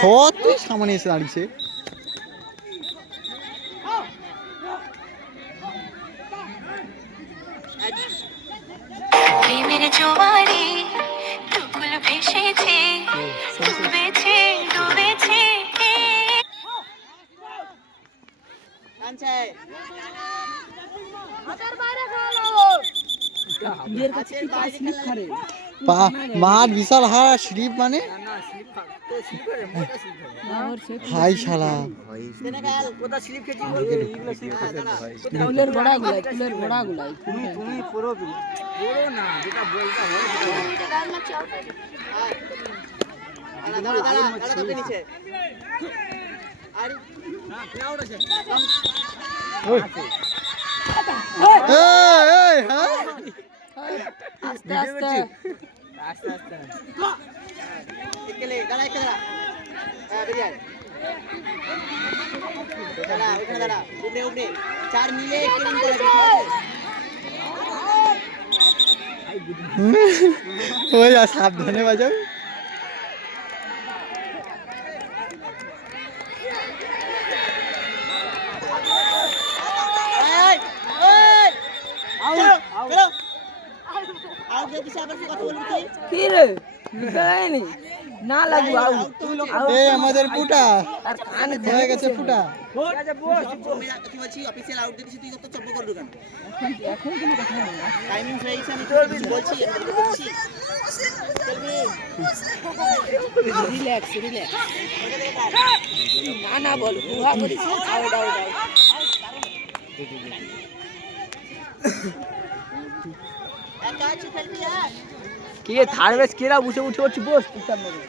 সত্যি সামনে এসে দাঁড়িয়েছে। প্রেমের জোয়ারে টুকুল ভেসেছে, ডুবেছে ডুবেছে। মাঠ বিশাল হারা স্লিপ মানে হাই শালা ফুলের গোড়া গুলাই, ফুলের গোড়া গুলাই। তুমি পুরো পুরো না যেটা বলতে হবে আস্তে আস্তে আস্তে আস্তে ওই সাবধানে বাজাও। কি রে না লাগু এই আমাদের পুটা হয়ে গেছে পুটা। রিল্যাক্স রিল্যাক্স না না বল গুহা করিস আউট আউট আউট। কি থার্ড ম্যাচ কেরা বসে উঠে উঠে বস চুপচাপ নেবে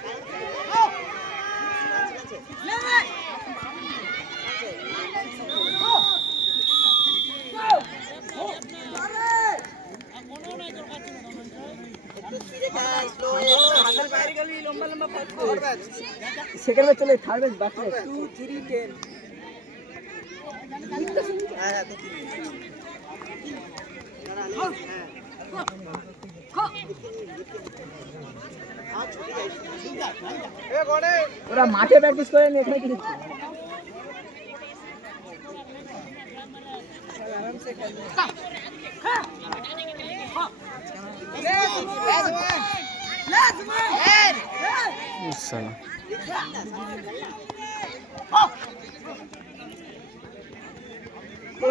সেকেন্ড ম্যাচ চলে থার্ড ম্যাচ বাকি 2 3 10 ওরা মাঠে প্র্যাকটিস করে নি এখানে কিছু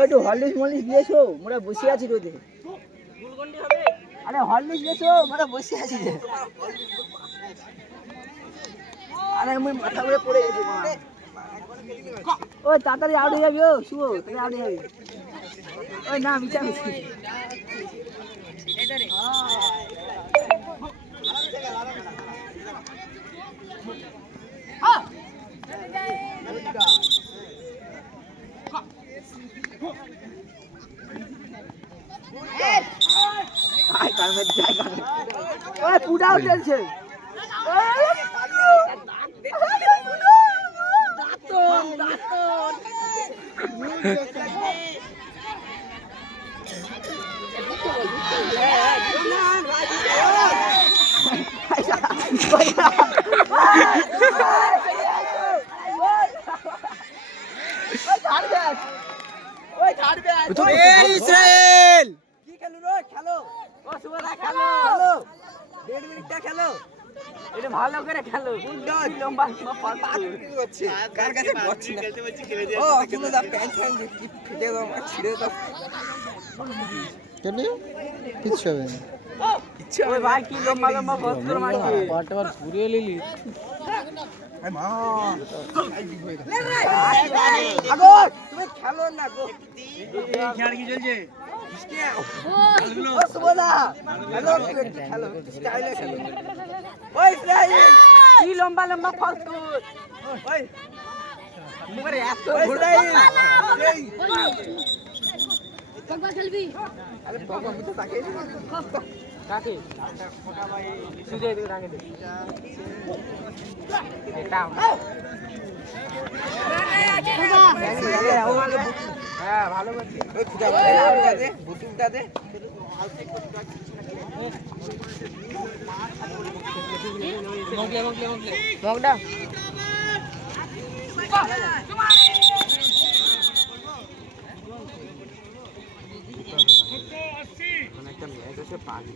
একটু হরলিক্স মলিক্স দিয়েছো মোরা বসে আছি রোদে আরে হরলিক্স দিয়েছো মোরা বসে আছি রে আরে আমি মাথা ঘুরে পড়ে গেছি ওই তাড়াতাড়ি আউট হয়ে যাবি ও শুভ তুই আউট হয়ে যাবি ওই না বিচার মিছি এটা রে হ্যাঁ আই কামে যাই কামে ওই পুডা উঠেছে দাঁতন দাঁতন ইসরায়েল কি খেলো রে খেলো ও সুবরা খেলো খেলো 1.5 মিনিটটা খেলো এটা ভালো করে খেলো লম্বা লম্বা করছে কার কাছে করছি না ও কিন্তু দা প্যান্ট ফ্যান কি ফেটে দাও ছিড়ে দাও কেন কিচ্ছু হবে না ওই ভাই কি লম্বা লম্বা বস্ত্র মারছে পাটবার ঘুরিয়ে লিলি মা আগো তুমি খেলো না গো এই খেলা কি চলছে ও সুবদা খেলো খেলো স্টাইলে খেলো ওই ইসরাইল কি লম্বা লম্বা ফালতু ওই মুরে এত ইসরাইল এই কবা খেলবি আরে বাবা আমি তো তাকে কাকে ফটা ভাই সুজে দিকে রাখে দে এটা হ্যাঁ ভালো করছি ওই খুদা ভাই দে বুটুলটা দে মগডা একটা ম্যাচ আছে পাগল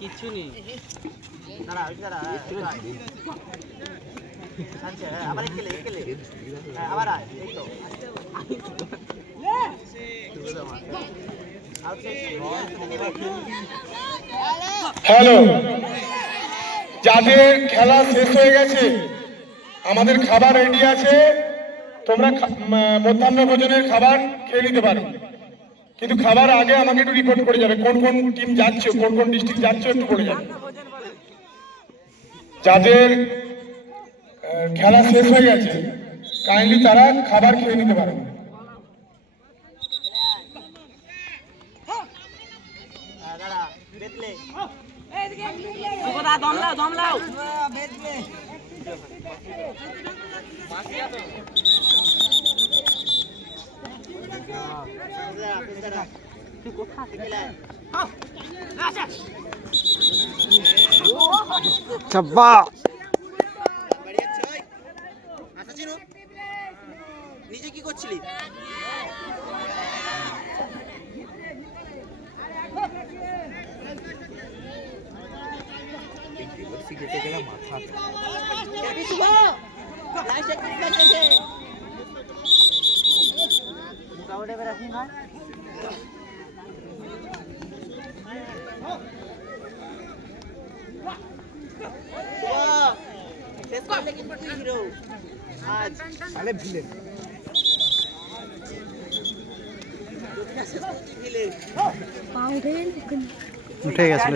কিচ্ছু নেই আবার আবার হ্যালো, যাদের খেলা শেষ হয়ে গেছে আমাদের খাবার রেডি আছে, তোমরা মধ্যাহ্ন ভোজনের খাবার খেয়ে নিতে পারো, কিন্তু খাবার আগে আমাকে একটু রিপোর্ট করে যাবে কোন কোন টিম যাচ্ছে, কোন কোন ডিস্ট্রিক্ট যাচ্ছে একটু করে যাবে। যাদের খেলা শেষ হয়ে গেছে কাইন্ডলি তারা খাবার খেয়ে নিতে পারো। নিজে কি করছিলি? উঠে গেছিল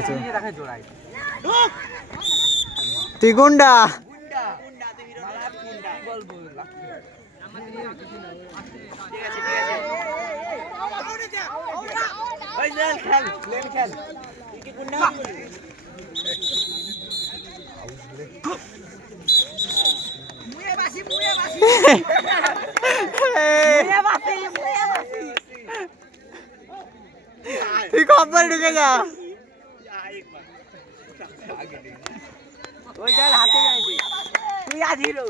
তুই গুন্ডা তুই কপাল ঢুকে যা ওই হাতে যাইবি তুই আজ হিরো